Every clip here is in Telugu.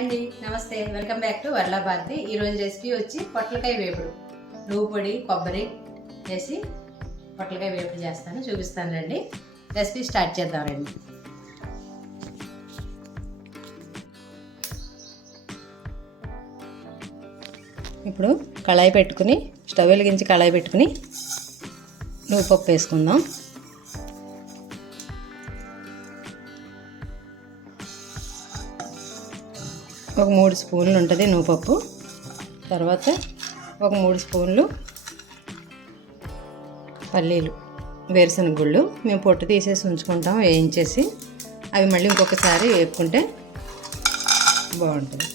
అండి. నమస్తే. Welcome back to Varla Bharati. ఈరోజు రెసిపీ వచ్చి పొట్లకాయ వేపుడు. నువ్వు పొడి కొబ్బరి వేసి పొట్లకాయ వేపుడు చేస్తాను. చూపిస్తాను రండి. రెసిపీ స్టార్ట్ చేద్దాం రండి. ఇప్పుడు కళాయి పెట్టుకుని స్టవ్ వెలిగించి కళాయి పెట్టుకుని నువ్వు పప్పు వేసుకుందాం. ఒక మూడు స్పూన్లు ఉంటుంది నువ్వుపప్పు. తర్వాత ఒక మూడు స్పూన్లు పల్లీలు వేరుశనగ గుళ్ళు మేము పొట్టు తీసేసి ఉంచుకుంటాం వేయించేసి అవి మళ్ళీ ఇంకొకసారి వేపుకుంటే బాగుంటుంది.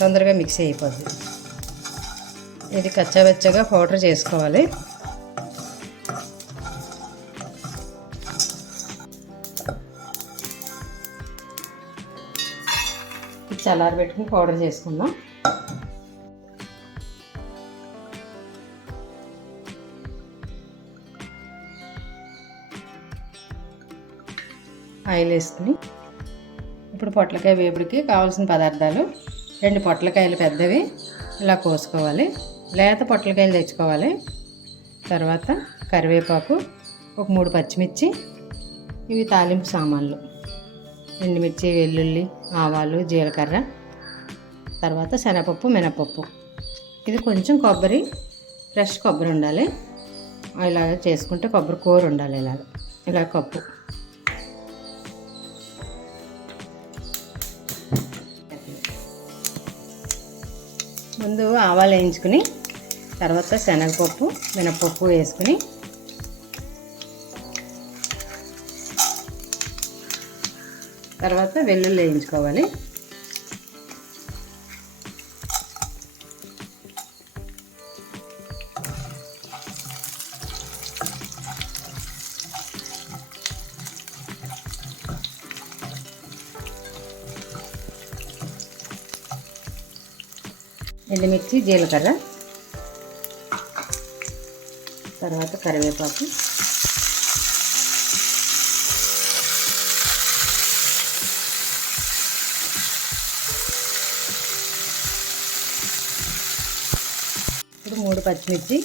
తొందరగా మిక్స్ అయిపోద్ది. ఇది కచ్చావెచ్చగా పౌడర్ చేసుకోవాలి. ఇది చల్లారి పెట్టుకుని పౌడర్ చేసుకుందాం. ఆయిల్ వేసుకుని ఇప్పుడు పొట్లకాయ వేపుడికి కావాల్సిన పదార్థాలు రెండు పొట్లకాయలు పెద్దవి ఇలా కోసుకోవాలి. లేత పొట్లకాయలు తెచ్చుకోవాలి. తర్వాత కరివేపాకు ఒక మూడు పచ్చిమిర్చి ఇవి తాలింపు సామాన్లు ఎండుమిర్చి వెల్లుల్లి ఆవాలు జీలకర్ర తర్వాత శనగపప్పు మినపప్పు. ఇది కొంచెం కొబ్బరి ఫ్రెష్ కొబ్బరి ఉండాలి. ఇలాగ చేసుకుంటే కొబ్బరి కూర ఉండాలి ఇలాగ. ఇలా కప్పు. ముందు ఆవాలు వేయించుకుని తర్వాత శనగపప్పు మినపప్పు వేసుకుని తర్వాత వెల్లుల్లి వేయించుకోవాలి. ఎండుమిర్చి జీలకర్ర తర్వాత కరివేపాకు. మూడు పచ్చిమిర్చి.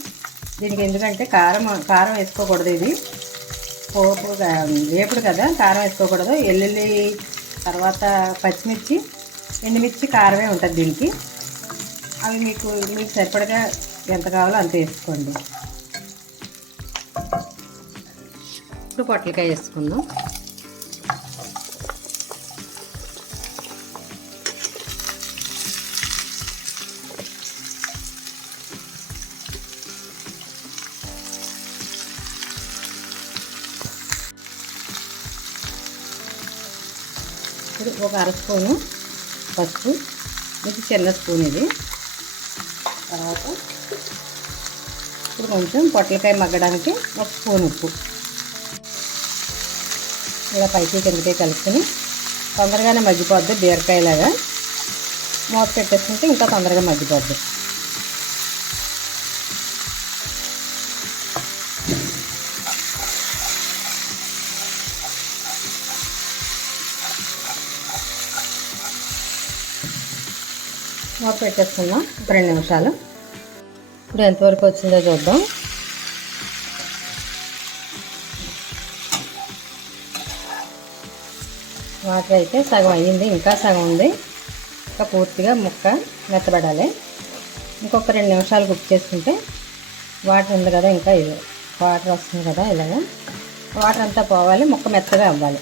దీనికి ఎందుకంటే కారం కారం వేసుకోకూడదు ఇది. పోపు వేపుడు కదా కారం వేసుకోకూడదు. ఎల్లుల్లి తర్వాత పచ్చిమిర్చి ఎండుమిర్చి కారమే ఉంటుంది దీనికి. అవి మీకు మీకు సరిపడగా ఎంత కావాలో అంత వేసుకోండి. ఇప్పుడు పొట్లకాయ వేసుకుందాం. ఇప్పుడు ఒక అర స్పూను పసుపు ఇది చిన్న స్పూన్ ఇది. తర్వాత ఇప్పుడు కొంచెం పొట్లకాయ మగ్గడానికి ఒక స్పూన్ ఉప్పు. ఇలా పైకి కిందకి కలుపుకొని తొందరగానే మగ్గిపోద్ది బీరకాయలాగా. మూత పెట్టేసుకుంటే ఇంకా తొందరగా మగ్గిపోద్ది. మూత పెట్టేసుకుందాం. ఒక రెండు నిమిషాలు. ఇప్పుడు ఎంతవరకు వచ్చిందో చూద్దాం. వాటర్ అయితే సగం అయ్యింది ఇంకా సగం ఉంది. ఇంకా పూర్తిగా ముక్క మెత్తబడాలి. ఇంకొక రెండు నిమిషాలు కుక్ చేసుకుంటే వాటర్ ఉంది కదా ఇంకా ఇది వాటర్ వస్తుంది కదా ఇలాగా. వాటర్ అంతా పోవాలి ముక్క మెత్తగా అవ్వాలి.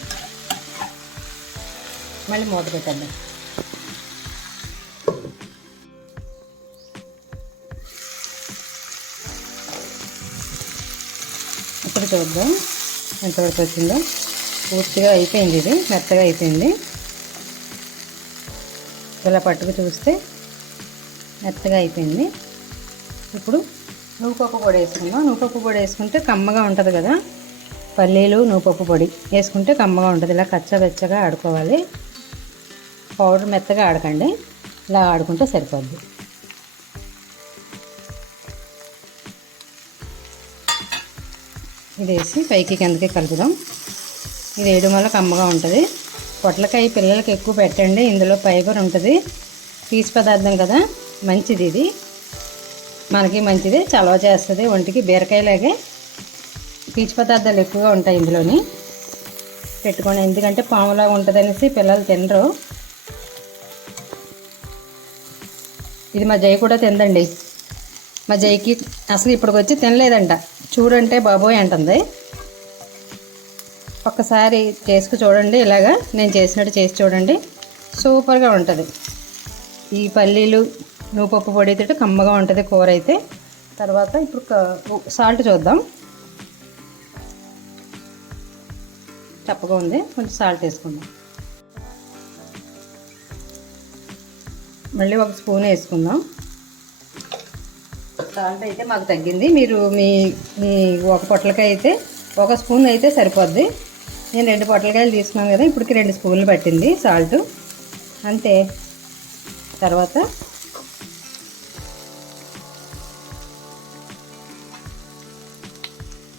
మళ్ళీ మూత పెట్టండి చూద్దాం. ఎంతవరకు వచ్చిందో? పూర్తిగా అయిపోయింది ఇది మెత్తగా అయిపోయింది. ఇలా పట్టుకు చూస్తే మెత్తగా అయిపోయింది. ఇప్పుడు నూపప్పు పొడి వేసుకుందాం. నూపప్పు పొడి వేసుకుంటే కమ్మగా ఉంటుంది కదా. పల్లీలు నూపప్పు పొడి వేసుకుంటే కమ్మగా ఉంటుంది. ఇలా కచ్చబెచ్చగా ఆడుకోవాలి. పౌడర్ మెత్తగా ఆడకండి. ఇలా ఆడుకుంటే సరిపోద్ది. ఇది వేసి పైకి కిందకి కలుపుదాం. ఇది వేయడం వల్ల కమ్మగా ఉంటుంది. పొట్లకాయ పిల్లలకి ఎక్కువ పెట్టండి. ఇందులో ఫైబర్ ఉంటుంది. పీచు పదార్థం కదా మంచిది ఇది. మనకి మంచిది చలవ చేస్తుంది. ఒంటికి బీరకాయలాగే పీచు పదార్థాలు ఎక్కువగా ఉంటాయి ఇందులోని. పెట్టుకోండి. ఎందుకంటే పాములాగా ఉంటుందనేసి పిల్లలు తినరు. ఇది మా జయ కూడా తిందండి. మా జైకి అసలు ఇప్పటికి వచ్చి తినలేదంట. చూడంటే బాబోయ్ అంటుంది. ఒక్కసారి చేసుకు చూడండి ఇలాగా నేను చేసినట్టు చేసి చూడండి. సూపర్గా ఉంటుంది. ఈ పల్లీలు నువ్వుపప్పు పొడి అయితే కమ్మగా ఉంటుంది కూర అయితే తర్వాత ఇప్పుడు సాల్ట్ చూద్దాం. చప్పగా ఉంది కొంచెం సాల్ట్ వేసుకుందాం. మళ్ళీ ఒక స్పూన్ వేసుకుందాం. సాల్ట్ అయితే మాకు తగ్గింది. మీరు మీ మీ ఒక పొట్లకాయ అయితే ఒక స్పూన్ అయితే సరిపోద్ది. నేను రెండు పొట్లకాయలు తీసుకున్నాను కదా ఇప్పటికి రెండు స్పూన్లు పట్టింది సాల్ట్. అంతే. తర్వాత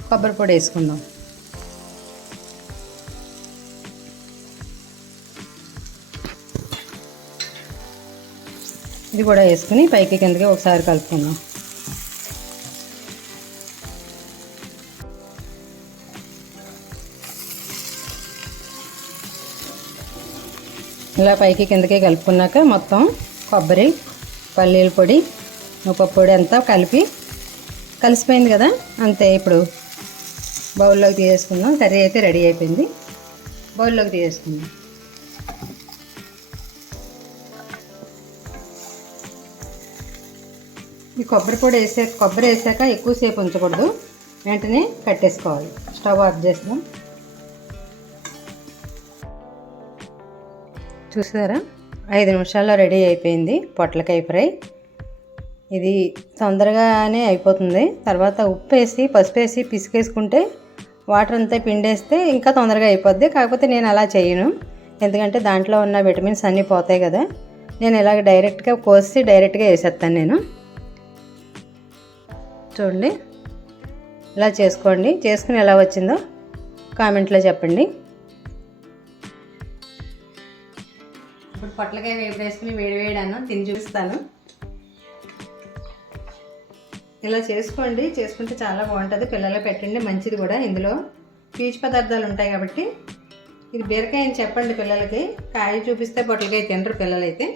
కొబ్బరి పొడి వేసుకుందాం. ఇది కూడా వేసుకుని పైకి కిందకి ఒకసారి కలుపుకుందాం. ఇలా పైకి కిందకి కలుపుకున్నాక మొత్తం కొబ్బరి పల్లీల పొడి ఉప్పు పొడి అంతా కలిపి కలిసిపోయింది కదా? అంతే ఇప్పుడు బౌల్లోకి తీసేసుకుందాం. కర్రీ అయితే రెడీ అయిపోయింది. బౌల్లోకి తీసేసుకుందాం. ఈ కొబ్బరి పొడి వేసే కొబ్బరి వేసాక ఎక్కువసేపు ఉంచకూడదు. వెంటనే కట్టేసుకోవాలి. స్టవ్ ఆఫ్ చేస్తాం చూసారా? ఐదు నిమిషాల్లో రెడీ అయిపోయింది పొట్లకాయ ఫ్రై. ఇది తొందరగానే అయిపోతుంది. తర్వాత ఉప్పు వేసి పసుపు వేసి పిసికేసుకుంటే వాటర్ అంతా పిండేస్తే ఇంకా తొందరగా అయిపోద్ది. కాకపోతే నేను అలా చేయను. ఎందుకంటే దాంట్లో ఉన్న విటమిన్స్ అన్నీ పోతాయి కదా. నేను ఇలాగ డైరెక్ట్గా కోసి డైరెక్ట్గా వేసేస్తాను నేను. చూడండి. ఇలా చేసుకోండి. చేసుకుని ఎలా వచ్చిందో కామెంట్లో చెప్పండి. ఇప్పుడు పొట్లకాయ వేపు వేసుకుని వేడి వేడి తిని చూపిస్తాను. ఇలా చేసుకోండి చేసుకుంటే చాలా బాగుంటుంది. పిల్లలకు పెట్టండి మంచిది కూడా ఇందులో. పీచు పదార్థాలు ఉంటాయి కాబట్టి. ఇది బీరకాయ అని చెప్పండి పిల్లలకి. కాయ చూపిస్తే పొట్లకాయ తినరు పిల్లలైతే.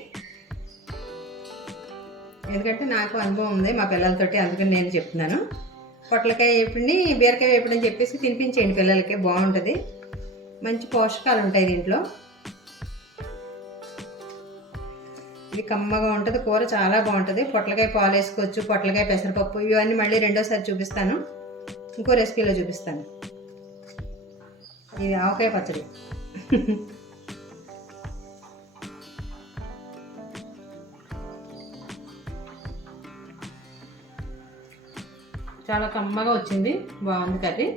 ఎందుకంటే నాకు అనుభవం ఉంది మా పిల్లలతోటి అందుకని నేను చెప్తున్నాను. పొట్లకాయ వేపుడిని బీరకాయ వేపుడు అని చెప్పేసి తినిపించేయండి పిల్లలకి బాగుంటుంది. మంచి పోషకాలు ఉంటాయి దీంట్లో. ఇది కమ్మగా ఉంటుంది కూర చాలా బాగుంటుంది. పొట్లకాయ పాలు వేసుకోవచ్చు పొట్లకాయ పెసరపప్పు ఇవన్నీ మళ్ళీ రెండోసారి చూపిస్తాను. ఇంకో రెసిపీలో చూపిస్తాను. ఇది ఆవకాయ పచ్చడి. చాలా కమ్మగా వచ్చింది బాగుంది కర్రీ.